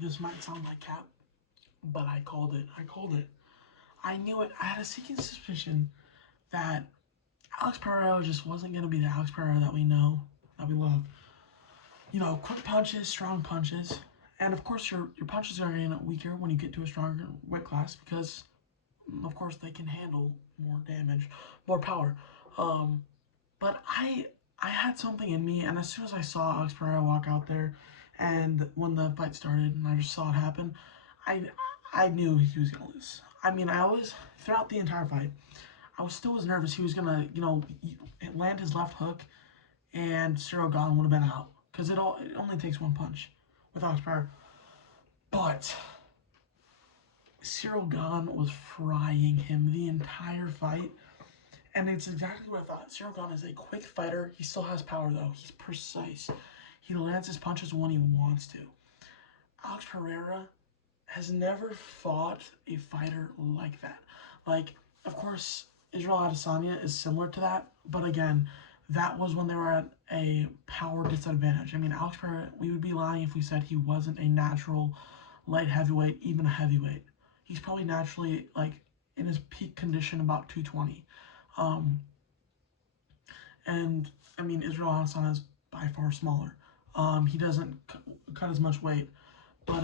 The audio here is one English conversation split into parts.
This might sound like cap, but I called it. I called it. I knew it. I had a seeking suspicion that Alex Pereira just wasn't going to be the Alex Pereira that we know, that we love. You know, quick punches, strong punches, and of course your punches are getting weaker when you get to a stronger weight class because, of course, they can handle more damage, more power. Um, but I had something in me, and as soon as I saw Alex Pereira walk out there, and when the fight started, and I just saw it happen, I I knew he was gonna lose. I mean, I always throughout the entire fight, I was still as nervous he was gonna land his left hook, and Cyril Gahn would have been out because it only takes one punch with Alex Pereira. But Cyril Gahn was frying him the entire fight. And it's exactly what I thought. Cyril Gahn is a quick fighter. He still has power, though. He's precise. He lands his punches when he wants to. Alex Pereira has never fought a fighter like that. Like, of course, Israel Adesanya is similar to that. But again, that was when they were at a power disadvantage. I mean, Alex Pereira, we would be lying if we said he wasn't a natural light heavyweight, even a heavyweight. He's probably naturally, like, in his peak condition, about 220. Um, and I mean, Israel Adesanya is by far smaller. He doesn't cut as much weight, but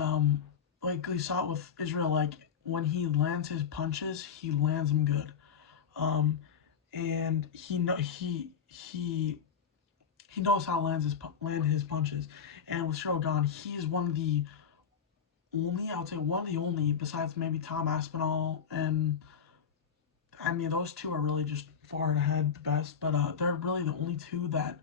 like we saw it with Israel, like when he lands his punches, he lands them good. Um, and he knows how to land his punches. And with Cyril Gahn, he is one of the only, I would say one of the only, besides maybe Tom Aspinall, and I mean those two are really just far and ahead the best, but they're really the only two that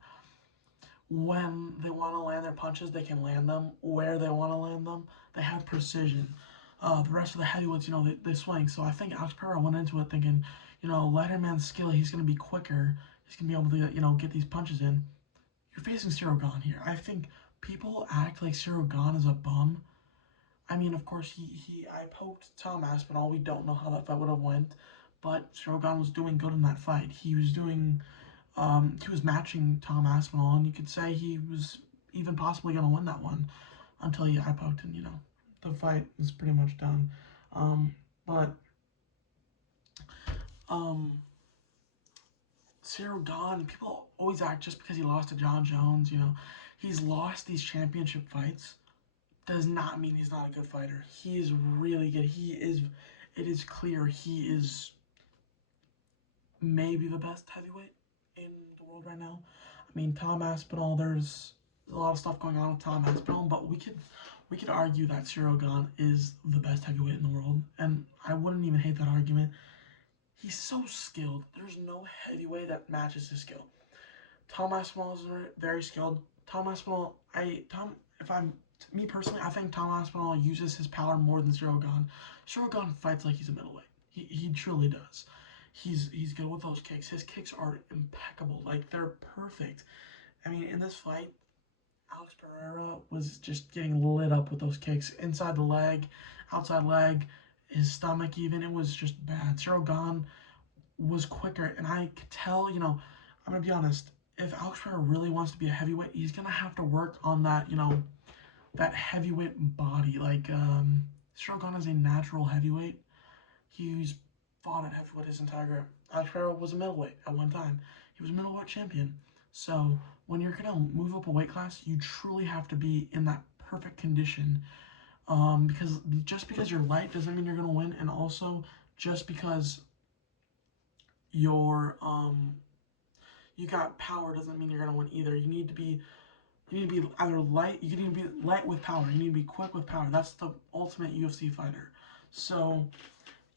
when they want to land their punches, they can land them where they want to land them. They have precision. The rest of the heavyweights, they swing. So I think Alex Pereira went into it thinking, lighter man's skill, he's going to be quicker. He's going to be able to, get these punches in. You're facing Cyril Gahn here. I think people act like Cyril Gahn is a bum. I mean, of course, I poked Tom Aspinall. We don't know how that fight would have went, but Cyril Gahn was doing good in that fight. He was matching Tom Aspinall, and you could say he was even possibly going to win that one until he eye poked, and the fight was pretty much done. But um, Cyril Gahn, people always act just because he lost to John Jones. He's lost these championship fights does not mean he's not a good fighter. He is really good. It is clear he is maybe the best heavyweight in the world right now. I mean, Tom Aspinall, there's a lot of stuff going on with Tom Aspinall, but we could argue that Cyril Gahn is the best heavyweight in the world, and I wouldn't even hate that argument. He's so skilled. There's no heavyweight that matches his skill. Tom Aspinall is very skilled. Tom Aspinall, if I'm me personally, I think Tom Aspinall uses his power more than Cyril Gahn. Cyril Gahn fights like he's a middleweight. He truly does. He's good with those kicks. His kicks are impeccable. Like they're perfect. I mean, in this fight, Alex Pereira was just getting lit up with those kicks inside the leg, outside leg, his stomach even. It was just bad. Cyril Gahn was quicker, and I could tell. I'm gonna be honest. If Alex Pereira really wants to be a heavyweight, he's gonna have to work on that. That heavyweight body. Like Cyril Gahn is a natural heavyweight. He's fought at heavyweight his entire career. Alex Pereira was a middleweight at one time. He was a middleweight champion. So when you're gonna move up a weight class, you truly have to be in that perfect condition. Because just because you're light doesn't mean you're gonna win, and also just because you got power doesn't mean you're gonna win either. You need to be either light. You need to be light with power. You need to be quick with power. That's the ultimate UFC fighter. So,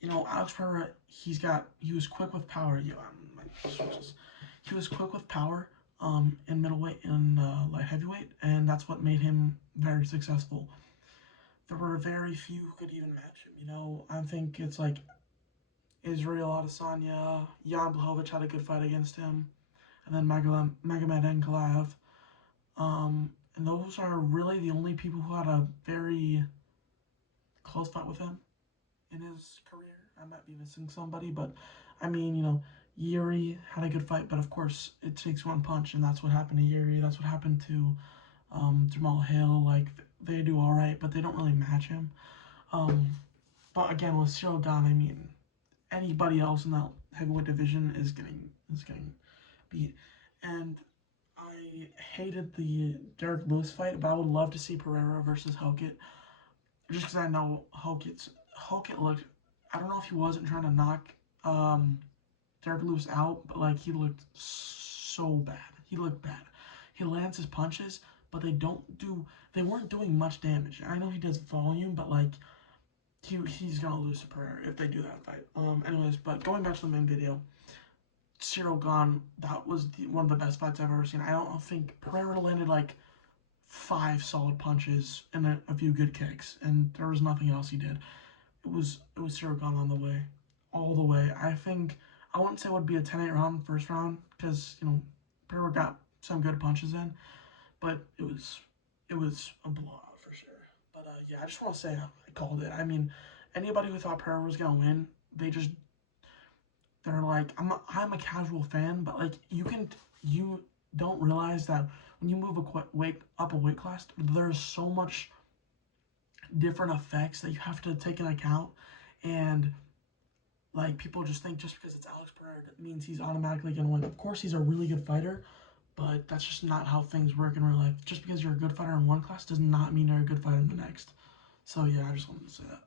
Alex Pereira, he was quick with power. He was quick with power. In middleweight and light heavyweight, and that's what made him very successful. There were very few who could even match him. I think it's like Israel Adesanya, Jan Blachowicz had a good fight against him, and then Magomed Ankalaev. And those are really the only people who had a very close fight with him in his career. I might be missing somebody, but I mean, Yuri had a good fight, but of course, it takes one punch, and that's what happened to Yuri. That's what happened to Jamal Hill. Like, they do all right, but they don't really match him. But again, with Cyril Gane, I mean, anybody else in that heavyweight division is getting beat. And I hated the Derek Lewis fight, but I would love to see Pereira versus Hokit, just because I know Hokit looked. I don't know if he wasn't trying to knock um, Derek Lewis out, but like he looked so bad. He looked bad. He lands his punches, but they weren't doing much damage. I know he does volume, but like he's gonna lose to Pereira if they do that fight. Anyways, but going back to the main video, Cyril Gane, that was one of the best fights I've ever seen. I don't think Pereira landed like 5 solid punches and a few good kicks, and there was nothing else he did. It was Cyril Gane on the way, all the way. I think I wouldn't say it would be a 10-8 round first round because Pereira got some good punches in, but it was a blowout for sure. But yeah, I just want to say I called it. I mean, anybody who thought Pereira was gonna win, they're like I'm a casual fan, but like you don't realize that when you move a weight class, there's so much different effects that you have to take into account, and like people just think just because it's Alex Pereira that means he's automatically gonna win. Of course, he's a really good fighter, but that's just not how things work in real life. Just because you're a good fighter in one class does not mean you're a good fighter in the next. So yeah, I just wanted to say that.